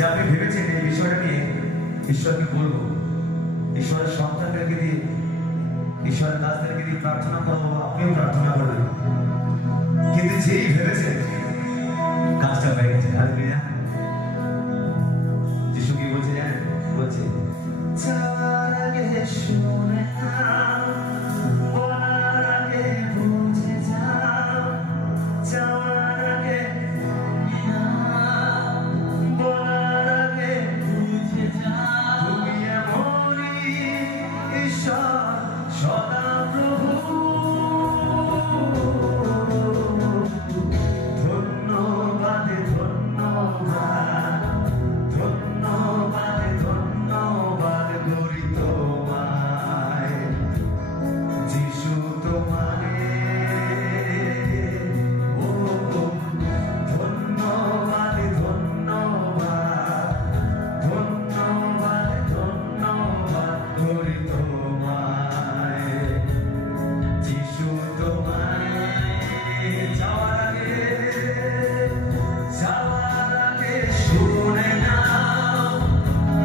যে আপনি ভেবেছেন এই বিষয়টা নিয়ে ঈশ্বরকে বলবো, ঈশ্বরের সন্তানদেরকে দিয়ে, ঈশ্বরের দাসদেরকে দিয়ে প্রার্থনা করবো, আপনিও প্রার্থনা করবেন, কিন্তু যেই ভেবেছেন কাজটা হয়ে গেছে। হালেলুয়া। যিশু কি বলছে জানেন? বলছে যাওয়ার আগে শুনে নাও, বলার আগে বুঝে যাও, যাওয়ার আগে বলার আগে বুঝে যাও, তুমি এমনই ঈশ্বর সদা প্রভু। ধন্যবাদ ধন্যবাদ ধন্যবাদ ধন্যবাদ করি তোমায় যিশু, তোমায় ও ধন্যবাদ ধন্যবাদ ধন্যবাদ ধন্যবাদ করি তোমায় যিশু, তোমায়। যাওয়ার আগে শুনে নাও,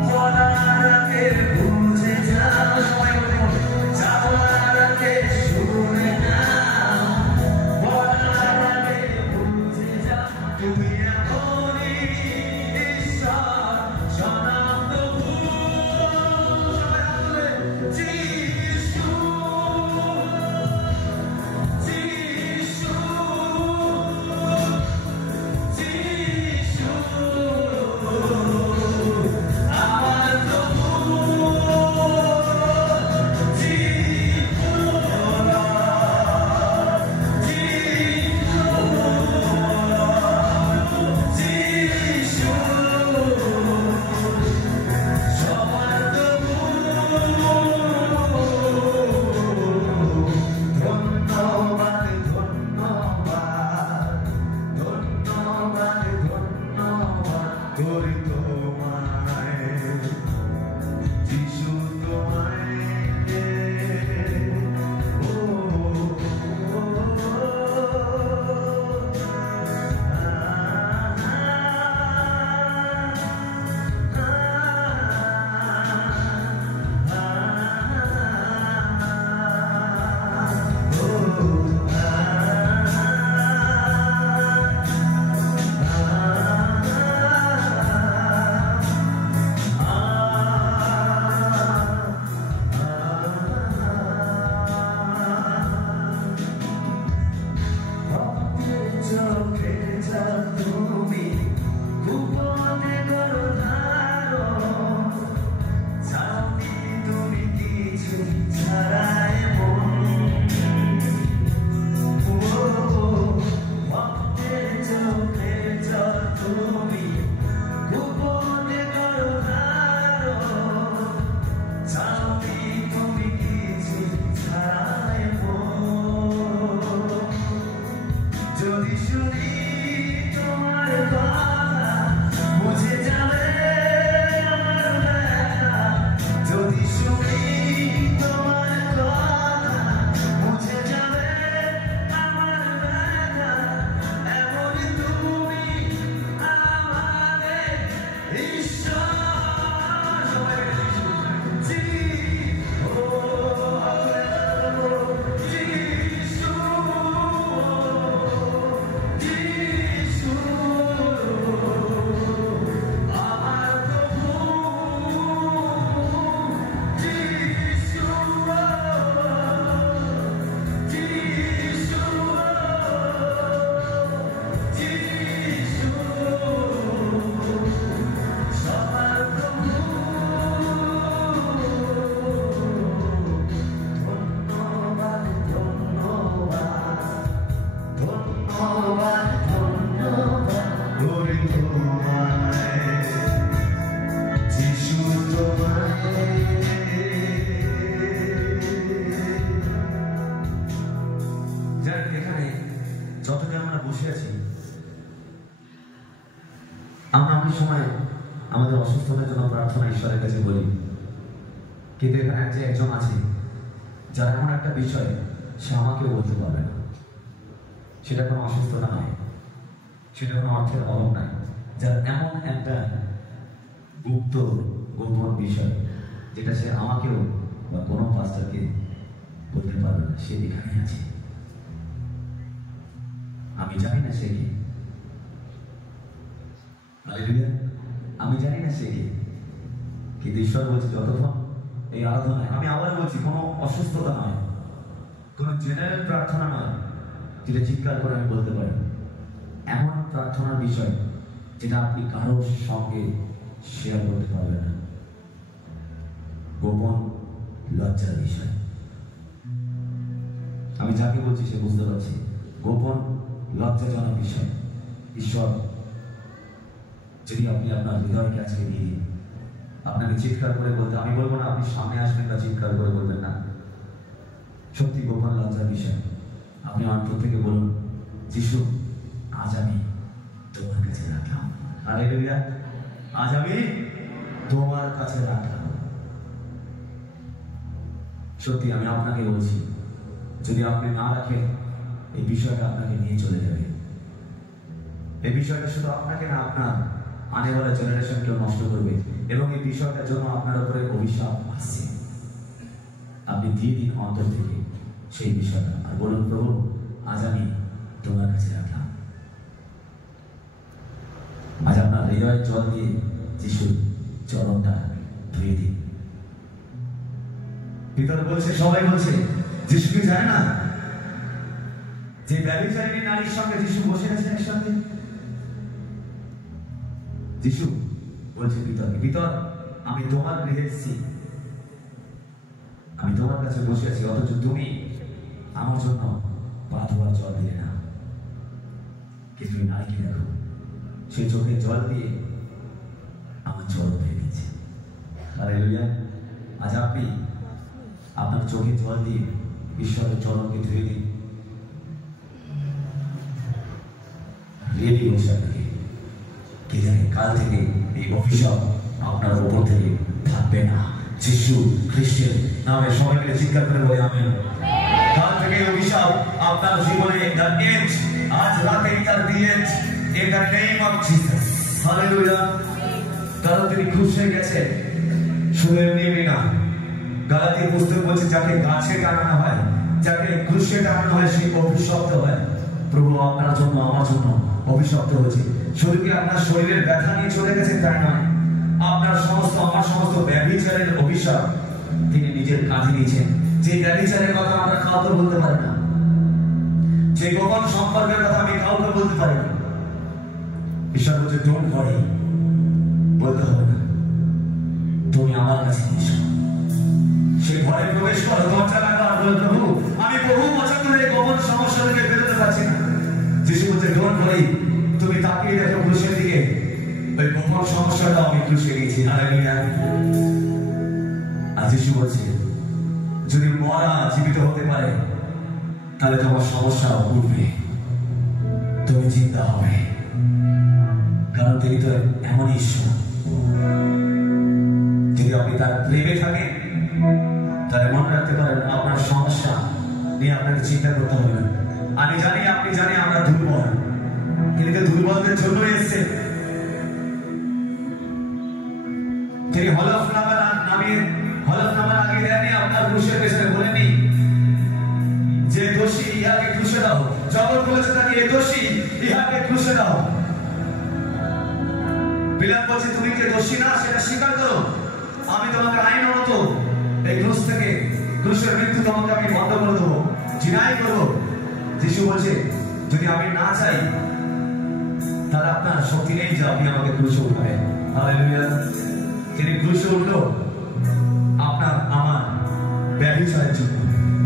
বলার আগে বুঝে যাও, যাওয়ার আগে শুনে নাও, বলার আগে বুঝে যাও, তুমি এমনই ঈশ্বর সদা প্রভু। যিশু যিশু যিশু আমার প্রভু, যিশু যিশু সবার প্রভু। ধন্যবাদ ধন্যবাদ ধন্যবাদ ধন্যবাদ করি তোমায় যিশু, তোমায় ও চোখে যা তুমি গোপনে করো ধারণ, চাওনি তুমি কিছু ছাড়াই মন, ভক্তের চোখে যা তুমি গোপনে করো ধারণ, চাওনি তুমি কিছু ছাড়াই মন। যদি শুনি তোমার কথা বুঝে যাবে আমার ব্যথা, যদি শুনি তোমার কথা বুঝে যাবে আমার ব্যথা, এমনই তুমি আমাদের ঈশ্বর। যতটা আমরা বসে আছি, আমরা অনেক সময় আমাদের অসুস্থতার জন্য প্রার্থনা ঈশ্বরের কাছে বলি, কিন্তু এখানে একজন আছে যার এমন একটা বিষয় সে আমাকেও বলতে পারবে না, সেটা কোনো অসুস্থতা নয়, সেটা কোনো অর্থের অভাব নাই, যার এমন একটা গুপ্ত গোপন বিষয়, যেটা সে আমাকেও বা কোনো পাস্টারকে বলতে পারবে না, সে এখানে আছে। আমি জানি না সে কি, আমি জানি না সে কি, কিন্তু ঈশ্বর বলছে যতক্ষণ এই আরাধনায়, আমি আবার বলছি, কোনো অসুস্থতা নয়, কোনো জেনারেল প্রার্থনা নয় যেটা চিৎকার করে আমি বলতে পারি। এমন প্রার্থনার বিষয় যেটা আপনি কারোর সঙ্গে শেয়ার করতে পারবেন না, গোপন লজ্জার বিষয়। আমি যাকে বলছি সে বুঝতে পারছি, গোপন লজ্জাজনক বিষয়। ঈশ্বর যদি আপনি আপনার হৃদয়কে আজকে দিয়ে আপনাকে চিৎকার করে বলতে, আমি বলবো না আপনি সামনে আসবেন বা চিৎকার করে বলবেন না, সত্যি গোপন লজ্জার বিষয়, আপনি অন্তর থেকে বলুন, যিশু আজ আমি তোমার কাছে রাখলাম। হালেলুয়া, আজ আমি তোমার কাছে রাখলাম। সত্যি আমি আপনাকে বলছি, যদি আপনি না রাখেন এই বিষয়টা আপনাকে নিয়ে চলে যাবে। এই বিষয়টা শুধু আপনাকে না, আপনার আনেওয়ালা জেনারেশনকেও নষ্ট করবে, এবং এই বিষয়টার জন্য আপনার উপরে অভিশাপ আসছে। আপনি দিয়ে দিন অন্তর থেকে সেই বিষয়টা, আর বলুন, প্রভু আজ আমি তোমার কাছে রাখলাম। আজ আপনার হৃদয়ের জল দিয়ে যিশুর চরণটা ধুয়ে দিন। পিতর বলছে, সবাই বলছে, যিশু কি জানে না যে ব্যভিচারিণী নারীর সঙ্গে যিশু বসে আছেন একসাথে? যিশু বলছে পিতরকে, পিতর আমি তোমার গৃহে এসেছি, আমি তোমার কাছে বসে আছি, অথচ তুমি আমার জন্য পা ধোয়ার জল দিলে না। কিন্তু নারীকে দেখো, সে চোখে জল দিয়ে আমার জল ধুয়ে দিচ্ছে। হালেলুয়া, আজ আপনি আপনার চোখে জল দিয়ে ঈশ্বরের চরণকে ধুয়ে দিন। রেডি বৈশাখী, কে জানে কাল থেকে এই অভিশাপ আপনার উপর থেকে থাকবে না। যিশু খ্রিস্টের নামে সবাই মিলে চিৎকার করে বলে আমেন। কাল থেকে অভিশাপ আপনার জীবনে আজ রাতে in the name of Jesus. Hallelujah. কারণ তিনি খুশ হয়ে গেছে, শুধু এমনি না। গালাতীয় পুস্তক বলছে, যাকে গাছে টানানো হয়, যাকে ক্রুশে টানানো হয়, সে অভিশপ্ত হয়। প্রভু আপনার জন্য, আমার জন্য অভিশপ্ত হয়েছে। শুধু কি আপনার শরীরের ব্যথা নিয়ে চলে গেছে তাই নয়, আপনার সমস্ত, আমার সমস্ত ব্যভিচারের অভিশাপ তিনি নিজের কাঁধে নিয়েছেন। যে ব্যভিচারের কথা আমরা কাউকে বলতে পারি না, যে গোপন সম্পর্কের কথা আমি কাউকে বলতে পারি না, ঈশ্বর বলছে ডোন্ট ওয়ারি, বলতে হবে না, তুমি আমার কাছে এসো। সেই ঘরে প্রবেশ করো, দরজা লাগাও আর বলো, প্রভু আমি বহু বছর ধরে এই গোপন সমস্যা থেকে বেরোতে পারছি না। যিশু বলছে ডোন্ট ওয়ারি, তুমি তাকিয়ে দেখো ক্রুশের দিকে, ওই গোপন সমস্যাটা আমি ক্রুশে নিয়েছি। হালেলুয়া। আর যিশু বলছে, যদি মরা জীবিত হতে পারে তাহলে তোমার সমস্যা উঠবে, তুমি চিন্তা হবে, কারণ তিনি তো এমন ঈশ্বর। যদি আপনি তার প্রেমে থাকেন তাহলে মনে রাখতে পারেন আপনার সমস্যা নিয়ে আপনাকে চিন্তা করতে হবে না। আমি জানি, আপনি জানি আমরা দুর্বল, তিনি তো দুর্বলদের জন্য এসেছে। তিনি হলফনামা নামিয়ে, হলফনামা আগে দেননি, আপনার ক্রুশের পেছনে বলেনি যে দোষী ইহাকে ক্রুশে দাও। জগৎ বলেছে তাকে এ দোষী, ইহাকে ক্রুশে দাও। পিলাত বলছে তুমি কে দোষী না সেটা স্বীকার করো, আমি তোমাকে আইনত এই ক্রুশ থেকে, ক্রুশের মৃত্যু তোমাকে আমি বন্ধ করে দেবো, জিনাই করবো। যিশু বলছে যদি আমি না চাই তাহলে আপনার শক্তি নেই যে আপনি আমাকে ক্রুশে উঠাবেন। হালেলুয়া। তিনি ক্রুশে উঠলো আপনার আমার ব্যভিচারের জন্য,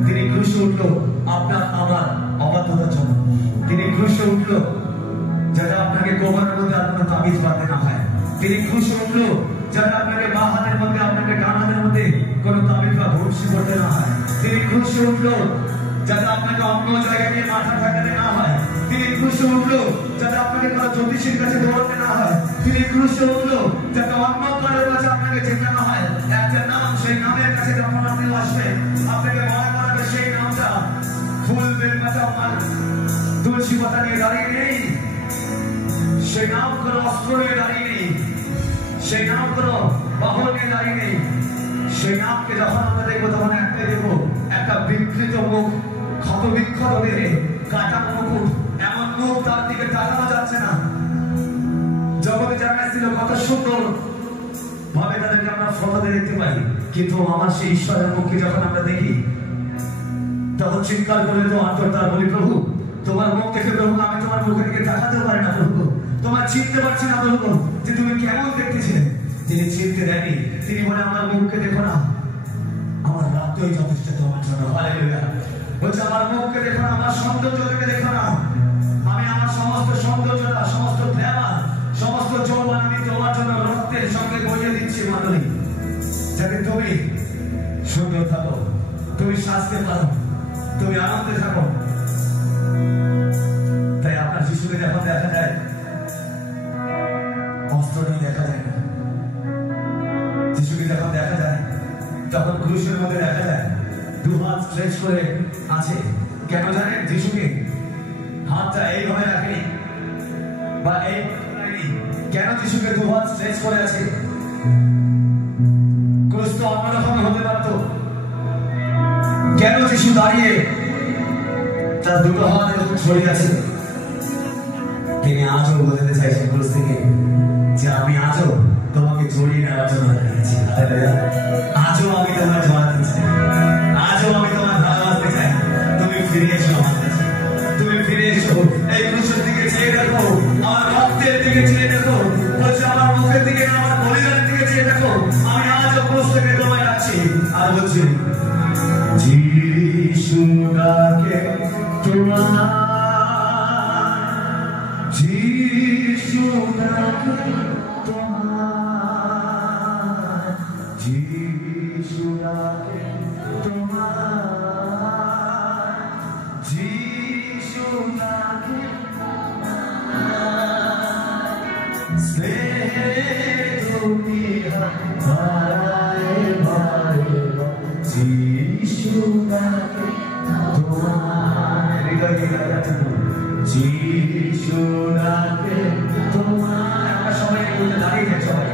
তিনি ক্রুশে উঠলো আপনার আমার অবাধ্যতার জন্য, তিনি ক্রুশে উঠলো যাতে আপনাকে কোমরের মধ্যে আর কোনো তাবিজ বাঁধতে না হয়, তিনি ক্রুশে উঠলো যাতে আপনাকে বাঁ হাতের মধ্যে, আপনাকে ডান হাতের মধ্যে কোনো তাবিজ বা ভরসি করতে না হয়, তিনি ক্রুশে উঠলো যাতে আপনাকে অন্য জায়গায় গিয়ে মাথা ঠেকাতে না হয়, তিনি ক্রুশে উঠলো যাতে আপনাকে কোনো জ্যোতিষীর কাছে দৌড়াতে না হয়, তিনি ক্রুশে উঠলো যাতে অন্য কারোর কাছে আপনাকে যেতে না হয়। একটা নাম, সেই নামের কাছে যখন আপনি আসবেন আপনাকে মনে করাবে সেই নামটা ফুল বেলপাতা আমার তুলসী পাতা নিয়ে দাঁড়িয়ে নেই, সেই নাম কোনো অস্ত্র নিয়ে দাঁড়িয়ে নেই, সেই নাম কোনো বাহনকে দাঁড়িয়ে নেই। সেই নামকে যখন আমরা দেখবো তখন একটাই দেখবো, একটা বিকৃত মুখ, ক্ষত বিক্ষত দেহে, কাটানো মুকুট, এমন মুখ তার দিকে তাকানো যাচ্ছে না। জগতে যারা ছিল কত সুন্দর ভাবে তাদেরকে আমরা ফটোতে দেখতে পাই, কিন্তু আমার সেই ঈশ্বরের মুখকে যখন আমরা দেখি তখন চিৎকার করে তো আন্তর্তার বলি, প্রভু তোমার মুখ দেখে প্রভু আমি তোমার মুখের দিকে তাকাতেও পারি না প্রভু, তোমার চিনতে পারছি না প্রভু যে তুমি কেমন দেখতেছিলে। তিনি চিনতে দেয়নি, তিনি বলে আমার মুখকে দেখো না, আমার রক্তই যথেষ্ট তোমার জন্য। হালেলুয়া। বলছে আমার মুখকে দেখো না, আমার সৌন্দর্যকে দেখো না, আমি আমার সমস্ত সৌন্দর্যতা, সমস্ত গ্ল্যামার, সমস্ত যৌবন আমি তোমার জন্য রক্তের সঙ্গে বইয়ে দিচ্ছি মণ্ডলী, যাতে তুমি সুন্দর থাকো, তুমি শাস্তে পারো, তুমি আনন্দে থাকো। তাই আপনার শিশুকে যখন দেখা যায় অস্ত্র নিয়ে দেখা যায় না, যিশুকে যখন দেখা যায় তখন ক্রুশের মধ্যে দেখা যায় দু হাত স্ট্রেচ করে আছে। কেন জানেন? যিশুকে হাতটা এইভাবে রাখেনি বা এই কেন যিশুকে দু হাত স্ট্রেচ করে আছে? ক্রুশ তো অন্যরকম হতে পারত। কেন যিশু দাঁড়িয়ে তার দুটো হাত এরকম ছড়িয়ে আছে? তিনি আজও বোঝাতে চাইছেন ক্রুশ থেকে যে আমি আজও তোমাকে জড়িয়ে নেওয়ার জন্য দাঁড়িয়েছি। আজও আমি তোমার জড়াতে চাই, আজও আমি তোমার ভালোবাসতে চাই। তুমি ফিরে এসো আমার কাছে, তুমি ফিরে এসো। এই ক্রুশের দিকে চেয়ে দেখো, আমার রক্তের দিকে চেয়ে দেখো, বলছে আমার মুখের দিকে না, আমার বলিদানের দিকে চেয়ে দেখো। আমি আজও ক্রুশ থেকে তোমায় রাখছি। আর বলছি যিশু ডাকে তোমার, যিশু ডাকে তোমার, যিশু ডাকে তোমার, যিশু ডাকে স্নেহ তুমি হারায় ভারে, যিশু ডাকে তোমার, হৃদয় গাইতে যিশু ডাকে তোমার। আমরা সবাই বলতে দাঁড়িয়ে যাই, সবাই